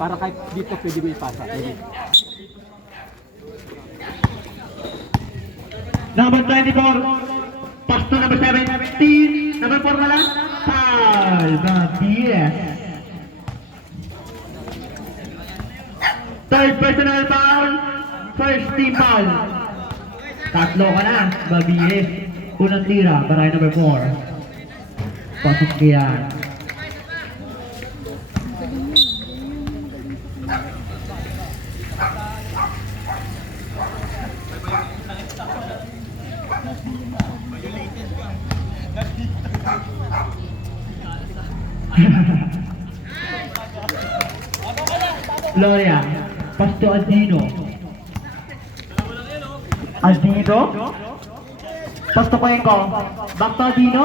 Para kahit dito pwede mo ipasa. Number 24, pass to number 17, number 4 na lang, foul, Babies. Third personal foul, first team foul. Tatlo ka na, Babies. Unang tira, para number 4. Pasok yan. Gloria, pass to Adino. Adino? Pass to Cuenco. Back to Adino.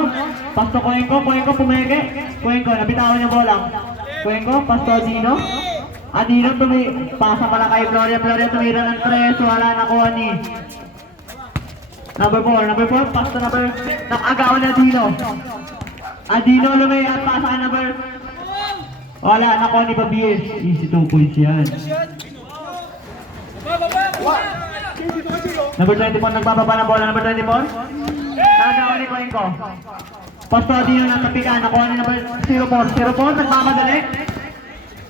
Pass to Cuenco. Cuenco pumeke. Cuenco, nabitawan yung bola. Cuenco, pass to Adino. Adino, pasa pala kay Gloria. Gloria tumira ng 3. Wala nakuha ni number 4. Number 4, pass to number nakagawa ni Adino. Adino lumay at pasa ka number. Wala, nakuha ni Babies. Easy 2 points yan. Number 24, nagbababa ng bola. Number 24. Nakagawa ni Cuenco. Pass to Adino ng kapikan. Nakuha ni number 04. 04, nagmamadali.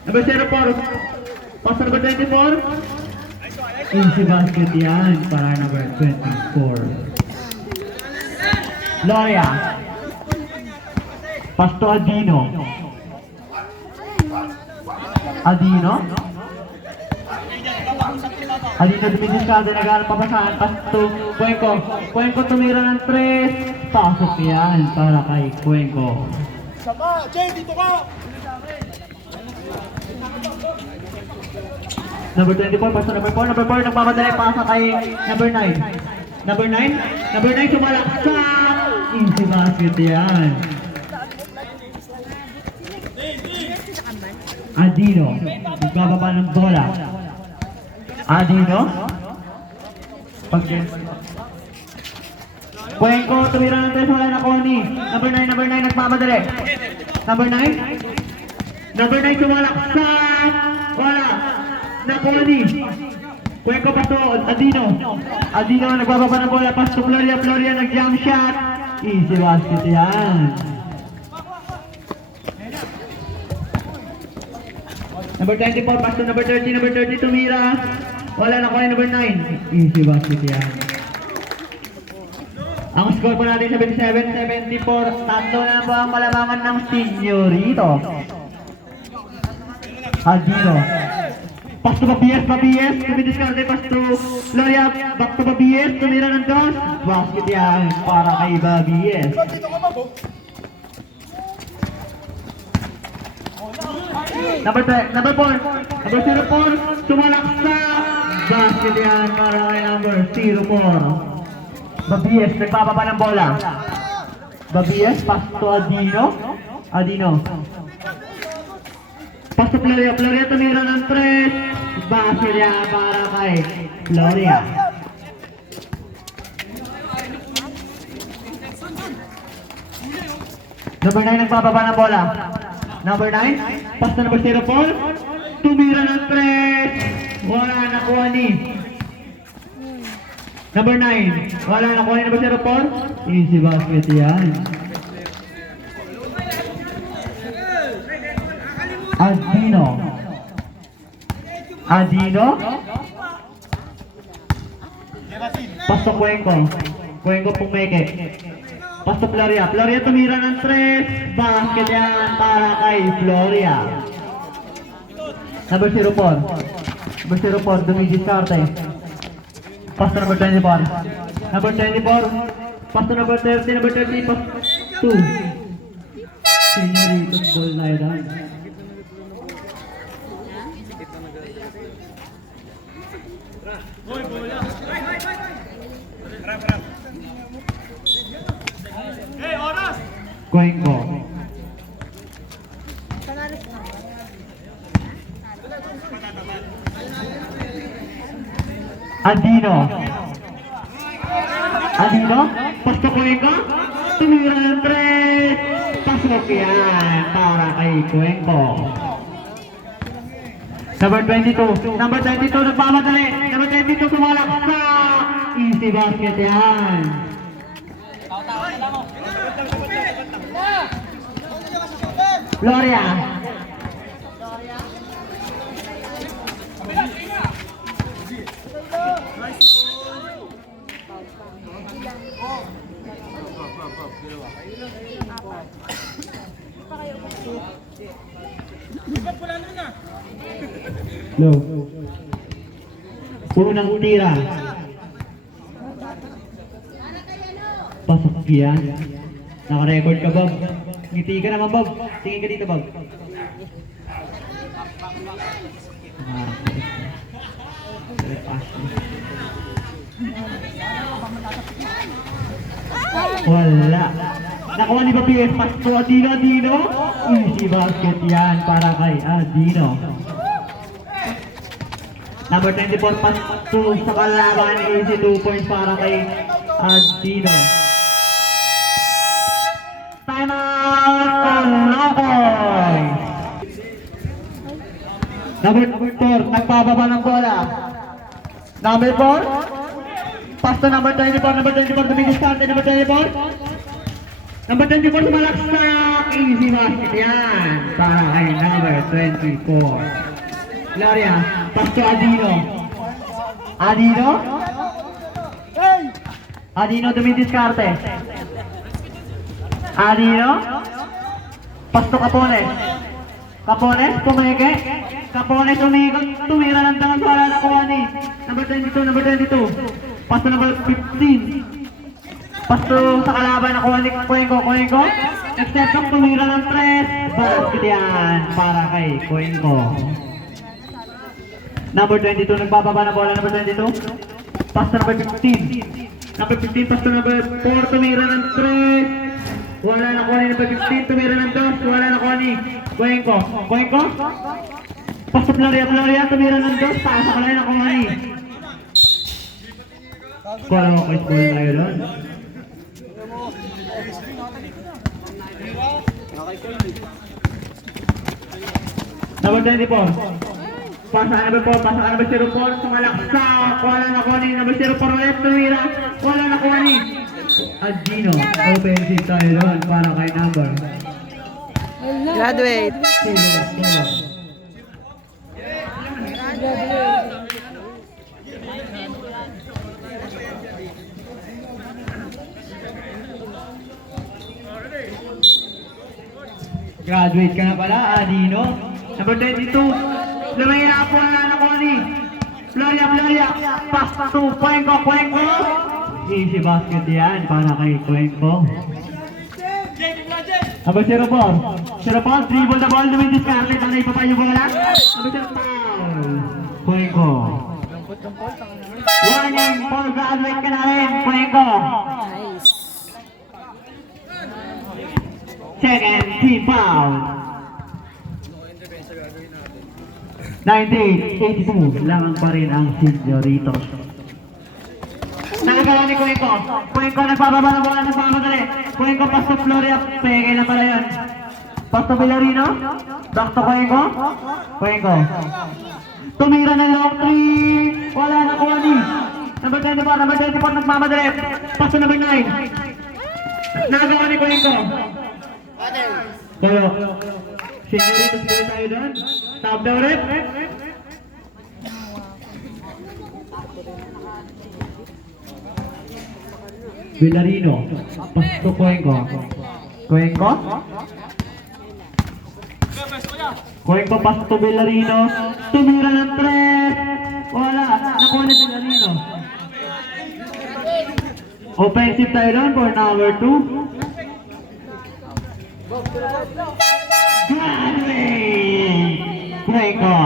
Number 04. Pass to number 24. Easy basket yan para number 24. Gloria. Pass to Adino. Adino? Adino dumidiskarte, nag-aaral papasahan. Pass to Cuenco. Cuenco tumira ng 3. Pasok yan para kay Cuenco. Sama! Jay, dito ka! Number 24, pass to number 4. Number 4, nagmamadali, pasa kay number 9. Number 9? Number 9, sumalaksak! Easy basket yan. Adino, nagbababa ng bola. Adino? Cuenco, tumira ng 3, wala na Connie. Number 9, number 9, nagmamadali. Number 9? Number 9, sumalaksak! Wala! Na Connie. Cuenco, pass to Adino. Adino, nagbababa ng bola. Pass to Gloria. Gloria, nag-jump shot. Easy basket yan. Number 24, pass to number 30. Number 30, tumira. Wala na Connie, number 9. Easy basket yan. Ang score po natin 77-74. Tatlo na po ang malamangan ng Senyorito. Adino. Pass to Babies, Babies. Tumidiskarte, pass to Gloria. Back to Babies. Tumira ng 2. Basket yan para kay Babies. Dito ka ba, Bo? Number 4. Number 04. Sumalaksak. Basket yan para kay number 04. Babies, nagbababa ng bola. Babies, pass to Adino. Adino. Pass to Gloria. Gloria tumira ng 3. Basket yan para kay Gloria. Number 9, nagbababa ng bola. Number 9, pass to number 04. Tumira ng 3. Wala nakuha ni number 9. Wala nakuha ni number 04. Easy basket yan. Adino. Adino. Pass to Cuenco. Cuenco pumeke. Pass to Gloria. Gloria tumira ng 3. Basket yan para kay Gloria. Number 04. Number 04, dumidiskarte. Pass to number 24. Number 24. Pass to number 30. Number 30, pass to Senyorito's ball na yan. Cuenco. Adino. Adino? Pasto Cuenco? Tumira ng 3. Pasok yan para kay Cuenco. Number 22. Number 22 nagmamadali. Number 22 tumalaksa. Easy basket yan. Gloria. Low. Unang tira. Pasok yan. Naka-record ka, Bob. Ngiti ka naman, Bob. Tingin ka dito, Bob. Wala. Nakuha ni Papi pass to Adino. Easy basket yan para kay Adino. Number 24 pass to sa kalaban. Easy 2 points para kay Adino. Time out! No points! Number 4, nagbababa ng bola. Number 4, pass to number 24. Number 24, dumidiskarte. Number 24. Number 24, sumalaksak. Easy basket yan para kay number 24. Gloria, pass to Adino. Adino dumidiskarte. Adino, pass to Capones. Capones, tumeke. Capones umikot, tumira ng tangan, wala na kuha ni. Number 22. Pass to number 15. Pass to sa kalaban, nakuha ni Cuenco. Next step back, tumira ng 3. Basket yan para kay Cuenco. Number 22, nagbababa na bola. Number 22. Pass to number 15. Number 15, pass to number 4, tumira ng 3. Wala na kuha ni number 15, tumira ng 2. Wala na kuha ni Cuenco. Pass to Gloria, tumira ng 2. Pasa ka lang na kuha ni. Kuha mo kay school tayo doon. Number 24. Pasa number 04, sumalaksak. Wala na kuha ni number 04 ulit, tumira. Wala na kuha ni Adino. Offensive tayo doon para kay number Graduate. 0. Graduate ka na pala, Adino. Number 22. Lumaya po na ako ni Gloria. Pass to Cuenco. Easy basket yan para kay Cuenco. Number 04, dribble the ball, dumidiskarte. Tanay pa yung bola. Number 0, foul. Cuenco. Warning, for graduate ka na rin, Cuenco. Second team foul. 98-82 lang pa rin ang Señoritos. Nakagawa ni Cuenco. Cuenco nagbababa ng bola, nagmamadali. Cuenco pass to Gloria. Peke na pala yun. Pass to Villarino. Back to Cuenco. Tumira ng long 3. Wala na kuha ni. Number 24 nagmamadali. Pass to number 9. Nakagawa ni Cuenco. Kaya, Señoritos dito tayo doon. Top down rep. Villarino, pass to Cuenco. Cuenco pass to Villarino. Tumira ng 3. Wala, nakuha ni Villarino. Offensive tayo doon for number 2. Graduate! Cuenco.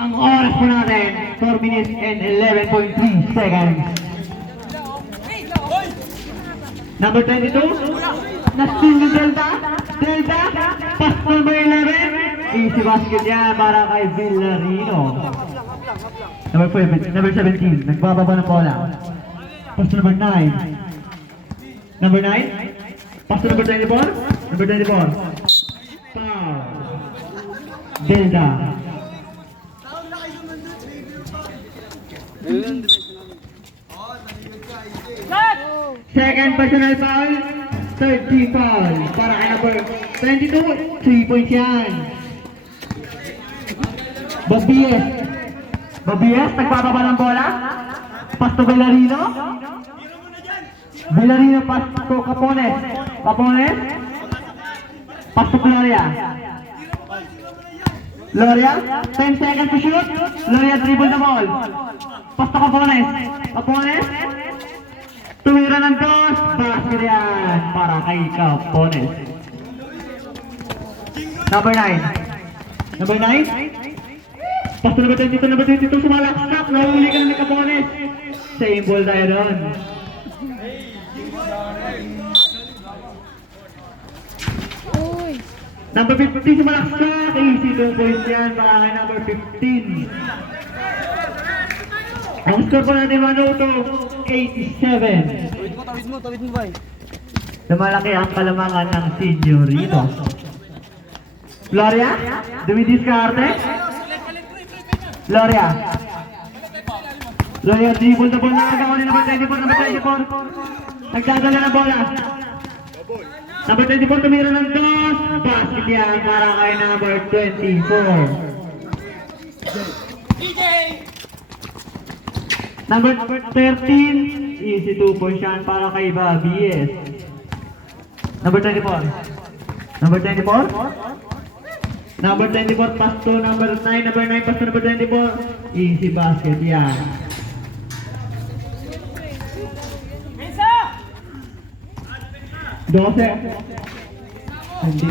Ang oras po natin, 4 minutes and 11.3 seconds. Number 22, na-steal ni Delta, pass number 11. Easy basket yan para kay Villarino. Number 17, nagbababa ng bola. Pass to number 9. Number 9, pass to number 24. Number 24. Foul. Delta. Second personal foul. Third team foul. Para kay number 22. 3 points yan. Babies. Babies, nagpapaba ng bola. Pasto Villarino. Villarino, Pasto Capones. Capones. Pasto Gloria. Gloria, 10 seconds to shoot. Gloria dribble the ball. Pasto Capones. Capones. Tumira ng dos. Basket yan. Para kay Capones. Number 9. Number 9. Pasto number 22, number 22, sumalaksak. Nahuli ka na ni Capones. Same ball tayo doon. Number 15, sumalaksak. Easy 2 points yan para kay number 15. Ang score po natin Manuto, 87. Tawid mo ba? Lumalaki ang kalamangan ng senyorito. Gloria, dumidiskarte. Gloria. Gloria, dribble the ball na agaw ni number 24, number 24. Nagdadala ng bola. Number 24, tumira ng dos. Basket yan para kay number 24. Number 13, easy 2 points yan para kay Babies. Number 24. Number 24. Number 24, Pasto. Number 9, number 9, Pasto. Number 24. Easy basket yan. Dose. Hindi.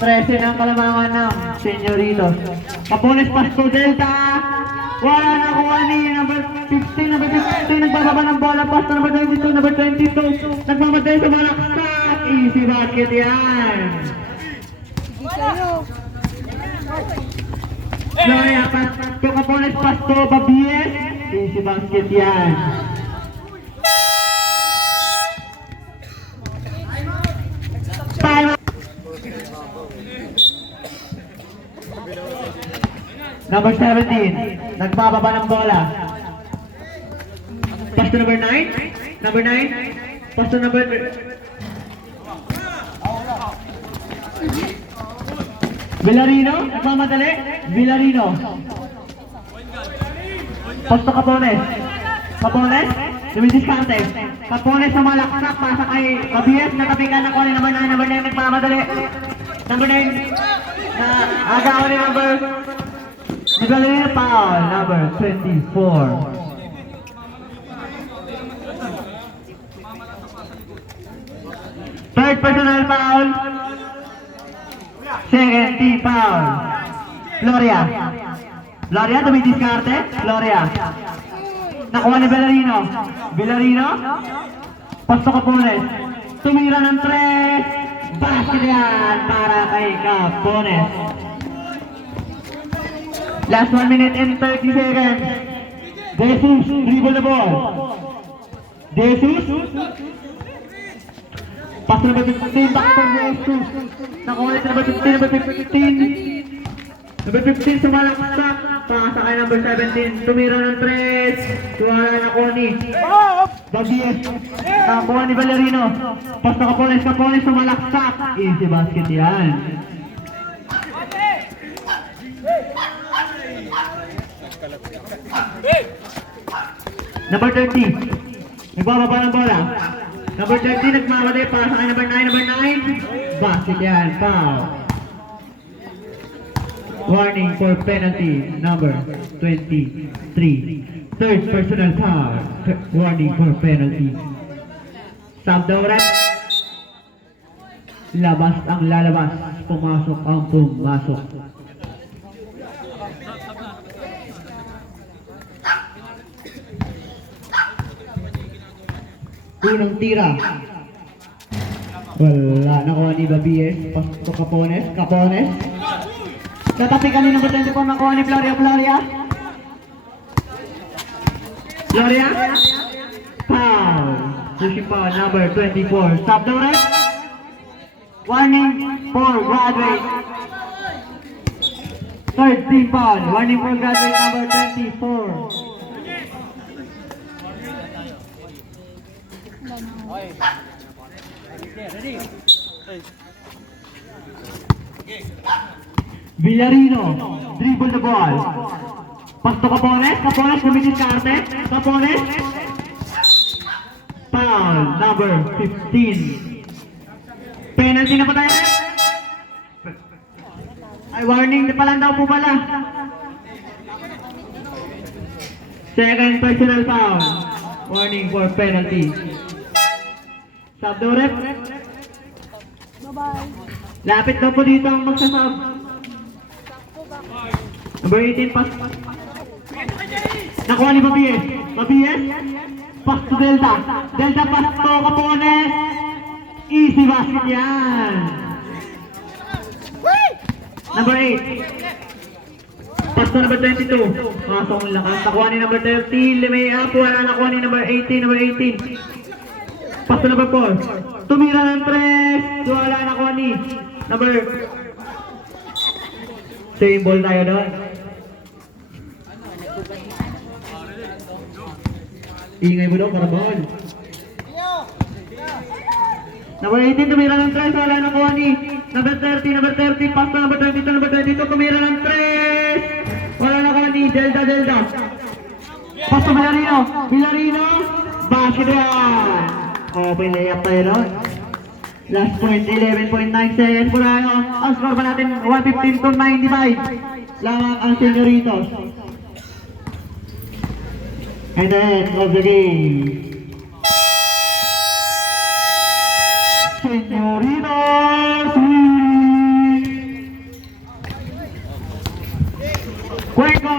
13 ang kalamangan ng senyoritos. Capones, Pasto, Delta. Wala na kuha ni number 15, number 15. Nagbababa ng bola. Pasto, number 22, number 22. Nagmamatay sa malaksak. Easy basket yan. Gloria, Pasto, Capones, Pasto, Babies. Easy basket yan. Number 17, nagbababa ng bola. Pasto number 9, number 9, Pasto number... Villarino, nagmamadali. Villarino. Pasto Capones. Capones, dumidiskarte. Capones sumalaksak, pasa kay Babies, nakapigan na ko ni number 9, number 9, nagmamadali. Number 9, na agaw ni number... Villarino foul, number 24. Third personal foul. Second team foul. Gloria. Gloria, dumidiskarte. Gloria. Nakuha ni Villarino. Villarino. Pasto Capones. Tumira ng 3. Basket yan para kay Capones. Last 1 minute and 30 seconds. Jesus, dribble the ball. Jesus. Pass number 15, back for Jesus. Nakuha ulit number 15, number 15. Number 15, sumalaksak. Pasa kay number 17. Tumira ng 3. Suwala na Connie. Babies. Nakuha ni Villarino. Pass na Capones, Capones, sumalaksak. Easy basket yan. Number 30, nagbababa ng bola. Number 30, nagmamatay, pasa kay number 9, number 9. Basket yan, foul. Warning for penalty, number 23. Third personal foul, warning for penalty. Sub daw rep. Labas ang lalabas, pumasok ang pumasok. Unang tira. Wala. Nakuha ni Babies. Pasto Capones. Capones. Natapikan ni number 24. Nakuha ni Gloria. Gloria. Gloria. Foul. Pushing foul. Number 24. Stop the ref. Warning for graduate. Third team foul. Warning for graduate number 24. Villarino, dribble the ball. Pass to Capones. Capones gamitin karte. Capones. Foul number 15. Penalty na pa tayo. Ay, warning na pala daw po pala. Second personal foul. Warning for penalty. Sub daw rep. Lapit daw po dito ang magsasab. Number 18 pass. Nakuha ni Mabiyes. Mabiyes. Pass to Delta. Delta pass to Capones. Easy basket yan. Number 8. Pass to number 22. Pasok ang lakas. Nakuha ni number 30. Limay up. Wala nakuha ni number 18. Number 18. Pass to number 4. Tumira ng 3. Wala nakuha ni number. Same ball tayo doon. Ingay mo daw para ball. Number 18, tumira ng 3, wala nakuha ni number 30, pass to number 22, tumira ng 3, wala nakuha ni Delta. Pass to Villarino, basket yan. Open layup tayo doon. Last point, 11.9 seconds po tayo. Ang score pa natin, 115-95. Lamang ang Señoritos. And the end of the game. Señoritos win! Cuenca